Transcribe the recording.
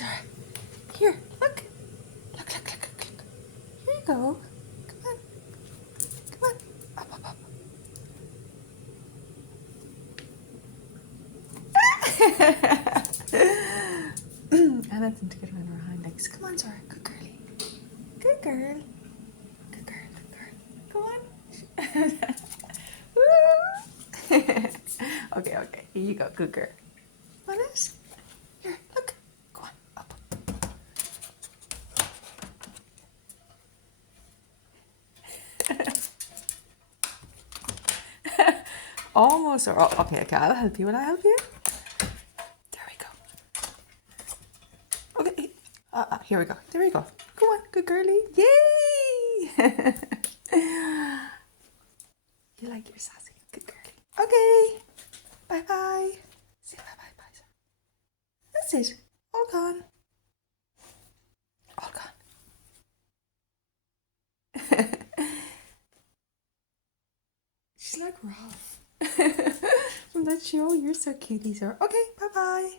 Zohra. Here, look. Look. Here you go. Come on. Up. And that's him to get around her hind legs. Come on, Zohra. Good girlie. Good girl. Come on. Okay. Here you go. Good girl. Want this? Here, look. Go on. Up. Almost. Okay. I'll help you. Will I help you? There we go. Okay. Here we go. There we go. Go on. Good girlie. Yay! You like your sassy. Good girlie. Okay. Bye. Say bye. That's it. All gone. She's like Ralph from that show. You're so cute, Zohra. Okay, bye.